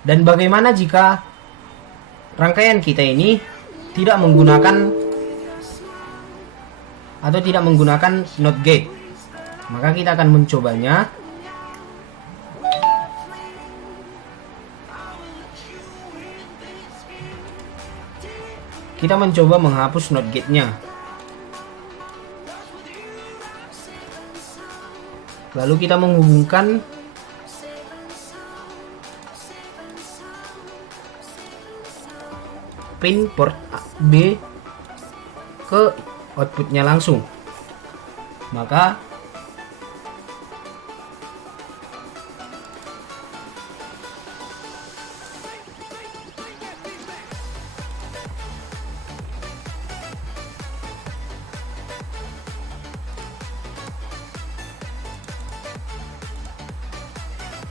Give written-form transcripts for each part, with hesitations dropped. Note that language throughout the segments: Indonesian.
Dan bagaimana jika rangkaian kita ini tidak menggunakan NOT gate? Maka kita akan mencobanya. Kita mencoba menghapus NOT gate-nya. Lalu kita menghubungkan pin port B ke outputnya langsung. Maka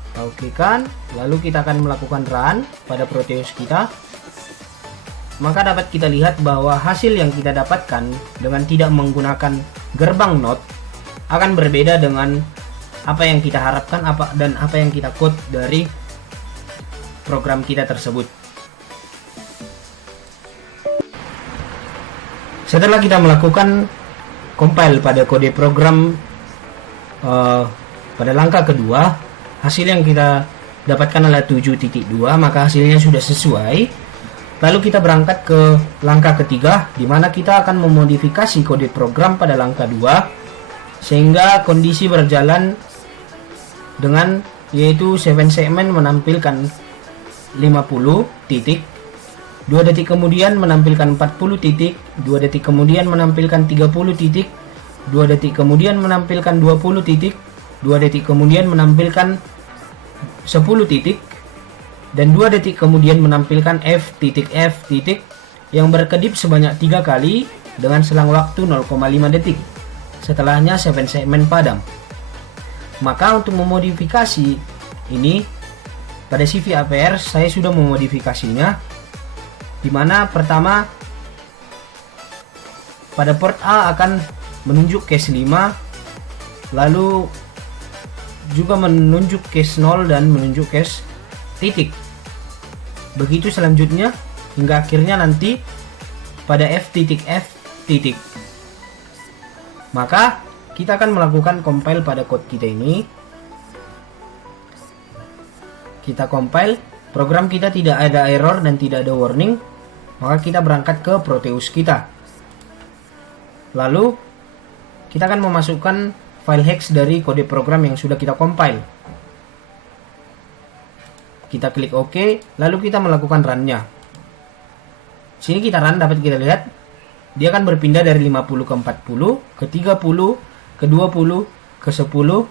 kita okekan, lalu kita akan melakukan run pada Proteus kita. Maka dapat kita lihat bahwa hasil yang kita dapatkan dengan tidak menggunakan gerbang NOT akan berbeda dengan apa yang kita harapkan dan apa yang kita code dari program kita tersebut. Setelah kita melakukan compile pada kode program pada langkah kedua, hasil yang kita dapatkan adalah 7.2, maka hasilnya sudah sesuai. Lalu kita berangkat ke langkah ketiga, di mana kita akan memodifikasi kode program pada langkah 2 sehingga kondisi berjalan dengan yaitu 7 segmen menampilkan 50 titik, 2 detik kemudian menampilkan 40 titik, 2 detik kemudian menampilkan 30 titik, 2 detik kemudian menampilkan 20 titik, 2 detik kemudian menampilkan 10 titik, dan 2 detik kemudian menampilkan F titik yang berkedip sebanyak 3 kali dengan selang waktu 0,5 detik. Setelahnya 7 segmen padam. Maka untuk memodifikasi ini pada CV APR saya sudah memodifikasinya, dimana pertama pada port A akan menunjuk case 5, lalu juga menunjuk case 0 dan menunjuk case titik. Begitu selanjutnya hingga akhirnya nanti pada F titik. Maka kita akan melakukan compile pada code kita ini. Kita compile, program kita tidak ada error dan tidak ada warning, maka kita berangkat ke Proteus kita. Lalu kita akan memasukkan file hex dari kode program yang sudah kita compile. Kita klik OK, lalu kita melakukan run-nya. Sini kita run, dapat kita lihat dia akan berpindah dari 50 ke 40, ke 30, ke 20, ke 10.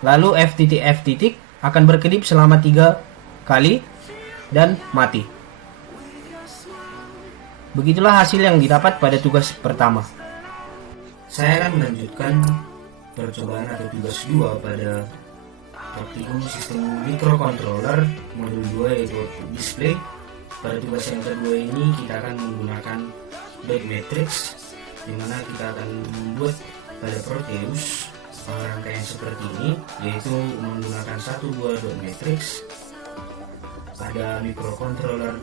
Lalu F titik akan berkedip selama 3 kali dan mati. Begitulah hasil yang didapat pada tugas pertama. Saya akan melanjutkan percobaan atau tugas 2 pada praktikum sistem microcontroller modul 2 yaitu output display. Pada tugas yang kedua ini kita akan menggunakan dot matrix, dimana kita akan membuat pada Proteus rangkaian seperti ini, yaitu menggunakan satu buah dot matrix. Ada microcontroller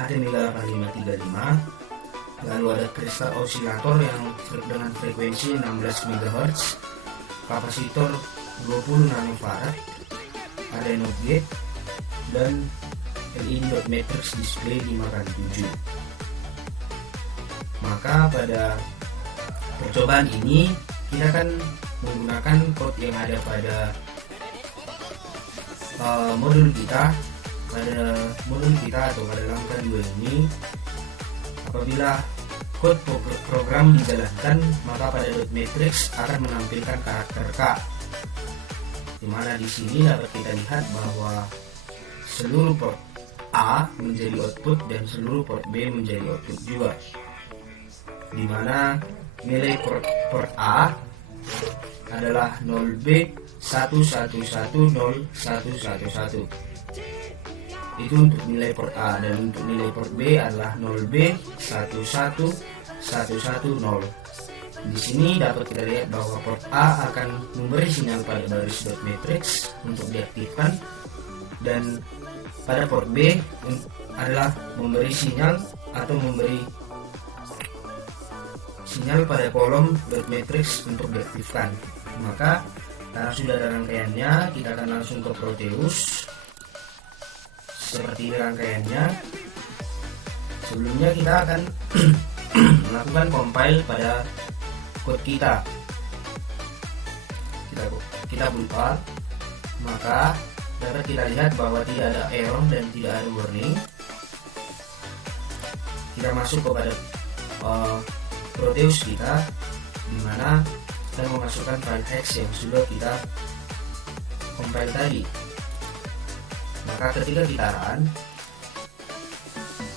ATmega8535, lalu ada kristal osilator yang dengan frekuensi 16 MHz, kapasitor 20 nanofarad, ada NOT gate, dan LED dot matrix display 5x7. Maka pada percobaan ini kita akan menggunakan code yang ada pada modul kita. Pada modul kita atau pada langkah 2 ini, apabila code program dijalankan, maka pada dot matrix akan menampilkan karakter K, dimana di sini dapat kita lihat bahwa seluruh port A menjadi output dan seluruh port B menjadi output juga, dimana nilai port A adalah 0B111011. Itu untuk nilai port A, dan untuk nilai port B adalah 0B11110. Di sini dapat kita lihat bahwa port A akan memberi sinyal pada baris dot matrix untuk diaktifkan, dan pada port B adalah memberi sinyal atau memberi sinyal pada kolom dot matrix untuk diaktifkan. Maka karena sudah ada rangkaiannya, kita akan langsung ke Proteus. Seperti ini rangkaiannya. Sebelumnya kita akan melakukan compile pada code kita. Kita buka, maka dapat kita lihat bahwa tidak ada error dan tidak ada warning. Kita masuk kepada Proteus kita, di mana kita memasukkan file hex yang sudah kita compile tadi. Maka ketika kita run,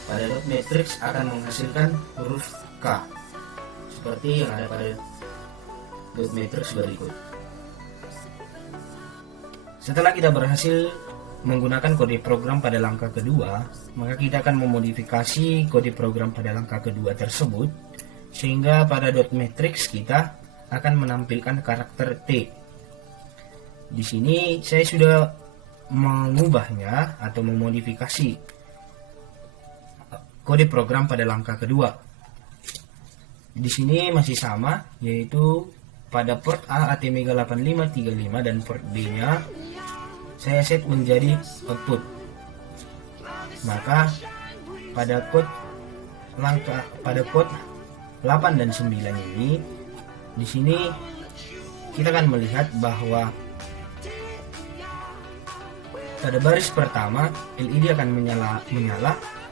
pada dot matrix akan menghasilkan huruf K seperti yang ada pada dot matrix berikut. Setelah kita berhasil menggunakan kode program pada langkah kedua, maka kita akan memodifikasi kode program pada langkah kedua tersebut sehingga pada dot matrix kita akan menampilkan karakter T. Di sini saya sudah mengubahnya atau memodifikasi kode program pada langkah kedua. Di sini masih sama, yaitu pada port A ATmega 8535 dan port B-nya saya set menjadi output. Maka pada code 8 dan 9 ini, di sini kita akan melihat bahwa pada baris pertama LED akan menyala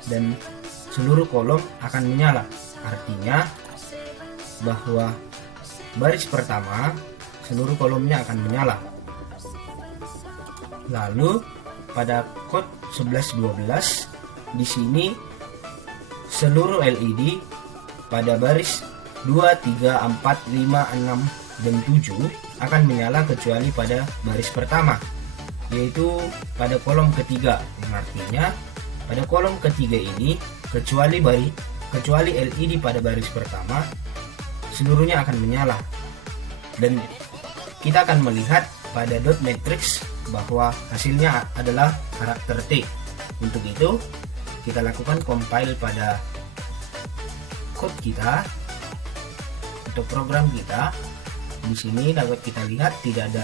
dan seluruh kolom akan menyala. Artinya bahwa baris pertama seluruh kolomnya akan menyala. Lalu pada code 1112 di sini seluruh LED pada baris 2, 3, 4, 5, 6 dan 7 akan menyala kecuali pada baris pertama, yaitu pada kolom ketiga, yang artinya pada kolom ketiga ini kecuali LED pada baris pertama seluruhnya akan menyala, dan kita akan melihat pada dot matrix bahwa hasilnya adalah karakter T. Untuk itu kita lakukan compile pada code kita atau program kita. Di sini dapat kita lihat tidak ada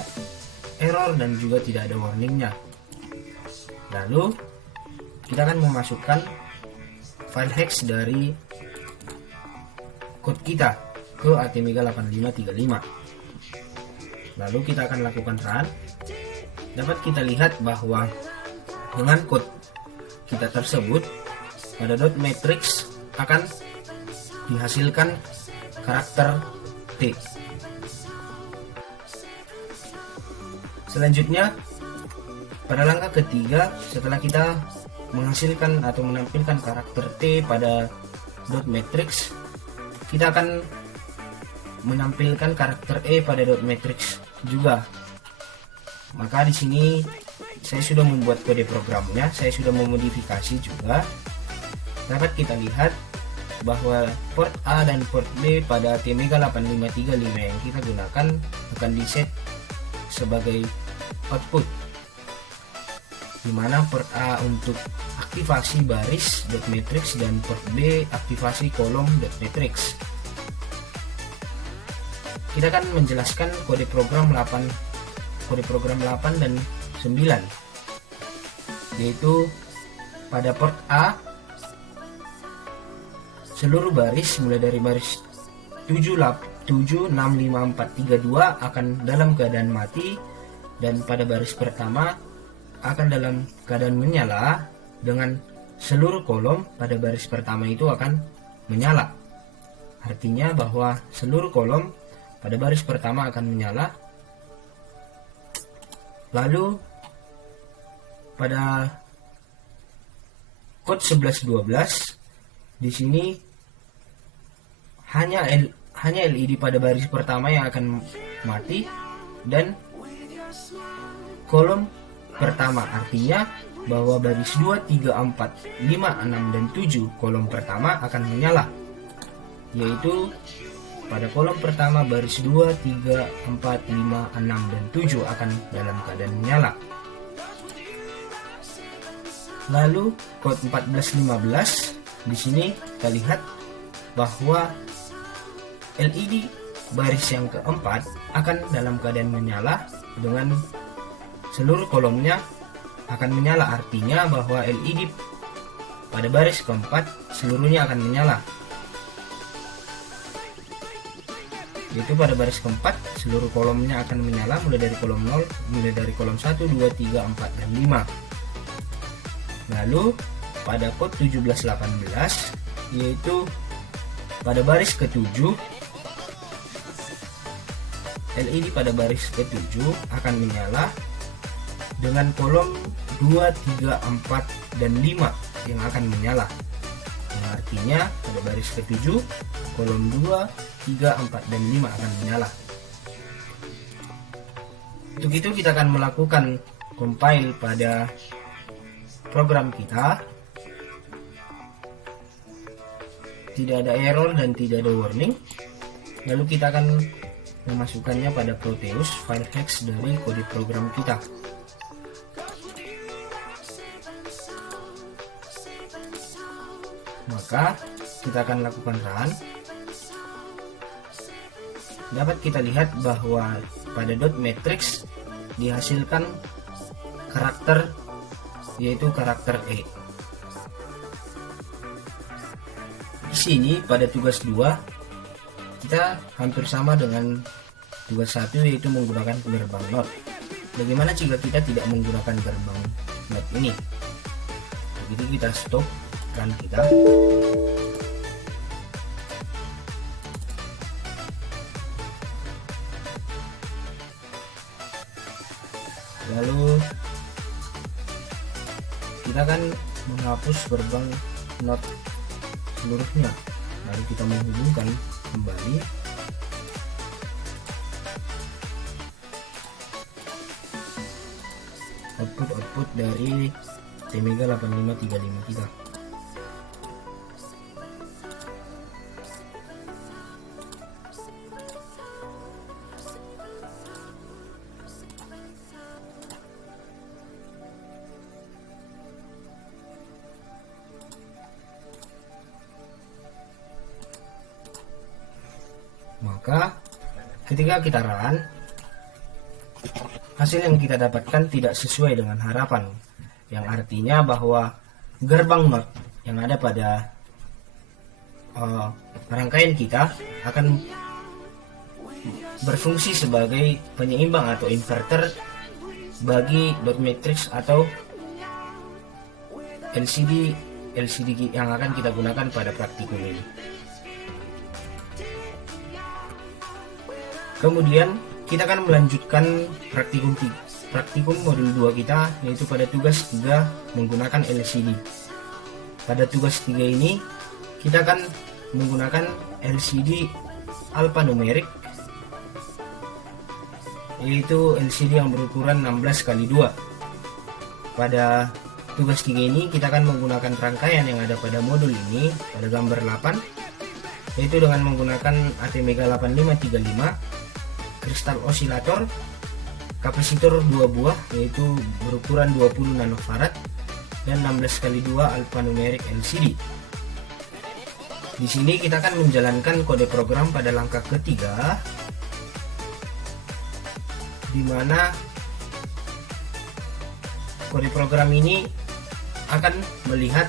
error dan juga tidak ada warningnya. Lalu kita akan memasukkan file hex dari code kita ke ATmega 8535. Lalu kita akan lakukan run. Dapat kita lihat bahwa dengan code kita tersebut pada dot matrix akan dihasilkan karakter T. Selanjutnya pada langkah ketiga, setelah kita menghasilkan atau menampilkan karakter T pada dot matrix, kita akan menampilkan karakter E pada dot matrix juga. Maka di sini saya sudah membuat kode programnya, saya sudah memodifikasi juga. Dapat kita lihat bahwa port A dan port B pada ATmega 8535 yang kita gunakan akan diset sebagai output, dimana port A untuk aktivasi baris dot matrix dan port B aktivasi kolom dot matrix. Kita akan menjelaskan kode program 8 dan 9, yaitu pada port A seluruh baris mulai dari baris 7, 6, 5, 4, 3, 2 akan dalam keadaan mati, dan pada baris pertama akan dalam keadaan menyala dengan seluruh kolom pada baris pertama itu akan menyala. Artinya bahwa seluruh kolom pada baris pertama akan menyala. Lalu pada code 1112 di sini hanya LED pada baris pertama yang akan mati dan kolom pertama, artinya bahwa baris 2, 3, 4, 5, 6 dan 7 kolom pertama akan menyala, yaitu pada kolom pertama baris 2, 3, 4, 5, 6 dan 7 akan dalam keadaan menyala. Lalu code 1415 di sini kita lihat bahwa LED baris yang keempat akan dalam keadaan menyala dengan seluruh kolomnya akan menyala, artinya bahwa LED pada baris keempat seluruhnya akan menyala. Yaitu pada baris keempat seluruh kolomnya akan menyala mulai dari kolom 0, mulai dari kolom 1, 2, 3, 4, dan 5. Lalu pada code 1718 yaitu pada baris ke-7 LED pada baris ke-7 akan menyala dengan kolom 2, 3, 4, dan 5 yang akan menyala. Yang artinya pada baris ke-7 kolom 2, 3, 4, dan 5 akan menyala. Untuk itu kita akan melakukan compile pada program kita. Tidak ada error dan tidak ada warning. Lalu kita akan memasukkannya pada Proteus file hex dari kode program kita. Maka kita akan lakukan run. Dapat kita lihat bahwa pada dot matrix dihasilkan karakter, yaitu karakter E. Di sini pada tugas 2 kita hampir sama dengan tugas 1, yaitu menggunakan gerbang not. Bagaimana jika kita tidak menggunakan gerbang not ini? Begitu kita stop run kita. Lalu kita akan menghapus gerbang not seluruhnya. Lalu kita menghubungkan kembali. Output dari Tmega 85353 kita. Maka ketika kita run, hasil yang kita dapatkan tidak sesuai dengan harapan, yang artinya bahwa gerbang not yang ada pada rangkaian kita akan berfungsi sebagai penyeimbang atau inverter bagi dot matrix atau LCD yang akan kita gunakan pada praktikum ini. Kemudian kita akan melanjutkan praktikum modul 2 kita, yaitu pada tugas 3 menggunakan LCD. Pada tugas 3 ini kita akan menggunakan LCD alphanumeric, yaitu LCD yang berukuran 16x2. Pada tugas 3 ini kita akan menggunakan rangkaian yang ada pada modul ini pada gambar 8, yaitu dengan menggunakan ATmega 8535, kristal osilator, kapasitor 2 buah yaitu berukuran 20 nanofarad, dan 16x2 alphanumeric LCD. Di sini kita akan menjalankan kode program pada langkah ketiga, di mana kode program ini akan melihat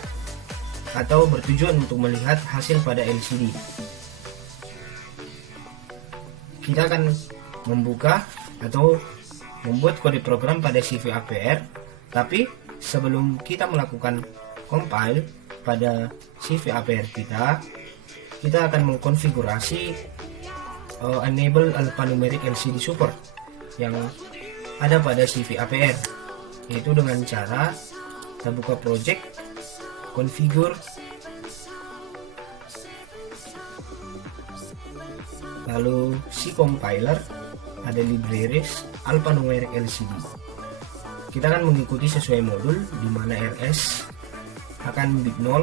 atau bertujuan untuk melihat hasil pada LCD. Kita akan membuka atau membuat kode program pada CV APR, tapi sebelum kita melakukan compile pada CV APR kita akan mengkonfigurasi enable alphanumeric LCD support yang ada pada CV APR, yaitu dengan cara kita buka project, configure, lalu si compiler, ada libraries alphanumeric LCD. Kita akan mengikuti sesuai modul, di mana RS akan bit 0,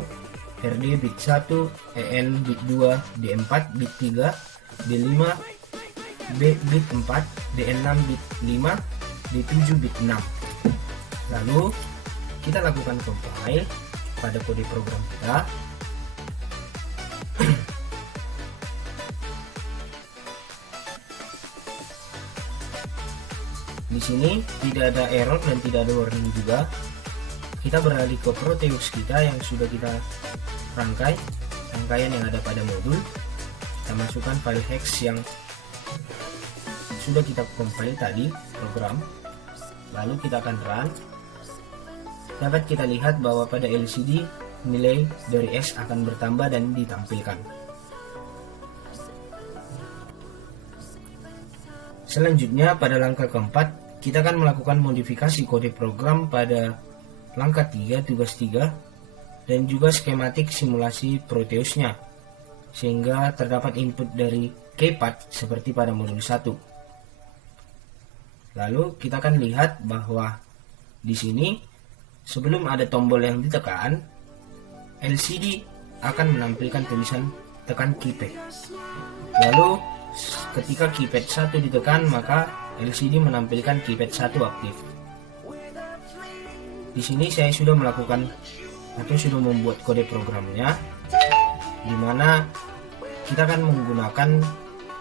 RD bit 1, EN bit 2, D4 bit 3, D5 bit 4, DN6 bit 5, D7 bit 6. Lalu kita lakukan compile pada kode program kita. Di sini tidak ada error dan tidak ada warning juga. Kita beralih ke Proteus kita yang sudah kita rangkaian yang ada pada modul. Kita masukkan file hex yang sudah kita compile tadi program. Lalu kita akan run. Dapat kita lihat bahwa pada LCD nilai dari S akan bertambah dan ditampilkan. Selanjutnya pada langkah keempat, kita akan melakukan modifikasi kode program pada langkah 3 tugas 3 dan juga skematik simulasi Proteusnya, sehingga terdapat input dari keypad seperti pada modul 1. Lalu kita akan lihat bahwa di sini sebelum ada tombol yang ditekan, LCD akan menampilkan tulisan tekan keypad. Lalu ketika keypad 1 ditekan, maka LCD menampilkan keypad 1 aktif. Di sini saya sudah melakukan atau sudah membuat kode programnya, di mana kita akan menggunakan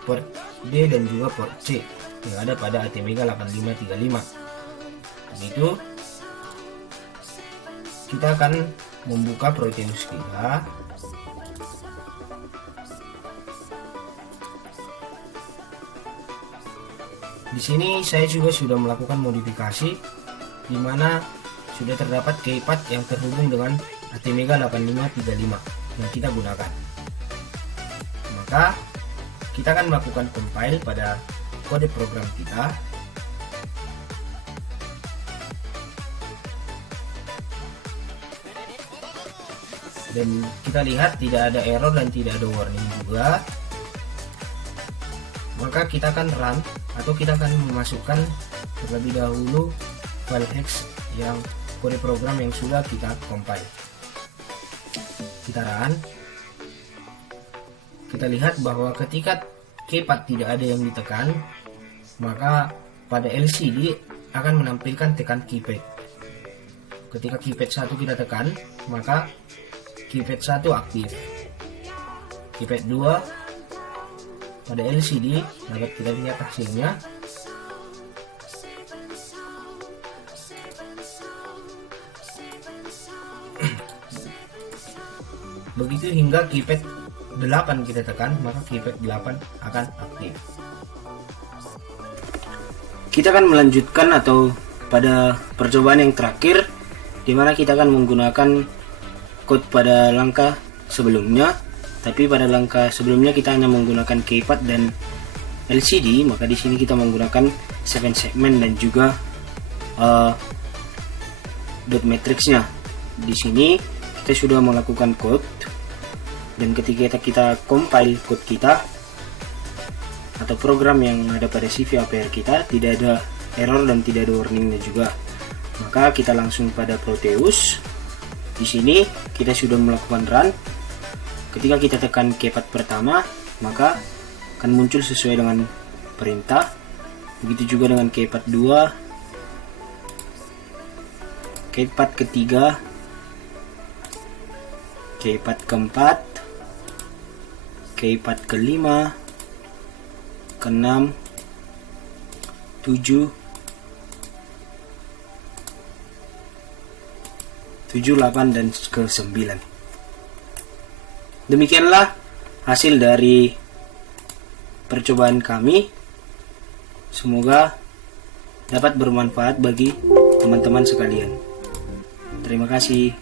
port D dan juga port C yang ada pada ATmega 8535. Begitu kita akan membuka Proteus kita. Di sini saya juga sudah melakukan modifikasi, di mana sudah terdapat keypad yang terhubung dengan ATmega 8535 yang kita gunakan. Maka kita akan melakukan compile pada kode program kita. Dan kita lihat tidak ada error dan tidak ada warning juga. Maka kita akan run atau kita akan memasukkan terlebih dahulu file hex yang kode program yang sudah kita compile. Kita run. Kita lihat bahwa ketika keypad tidak ada yang ditekan, maka pada LCD akan menampilkan tekan keypad. Ketika keypad 1 kita tekan, maka keypad 1 aktif. Keypad 2 pada LCD dapat kita lihat hasilnya. Begitu hingga keypad 8 kita tekan, maka keypad 8 akan aktif. Kita akan melanjutkan atau pada percobaan yang terakhir, di mana kita akan menggunakan code pada langkah sebelumnya. Tapi pada langkah sebelumnya kita hanya menggunakan keypad dan LCD, maka di sini kita menggunakan 7 segmen dan juga dot matrixnya. Di sini kita sudah melakukan code, dan ketika kita compile code kita atau program yang ada pada CV APR kita, tidak ada error dan tidak ada warningnya juga. Maka kita langsung pada Proteus. Di sini kita sudah melakukan run. Ketika kita tekan keypad pertama, maka akan muncul sesuai dengan perintah. Begitu juga dengan keypad 2, keypad ketiga, keypad keempat, keypad kelima, keenam, 7, 8 dan ke 9. Demikianlah hasil dari percobaan kami. Semoga dapat bermanfaat bagi teman-teman sekalian. Terima kasih.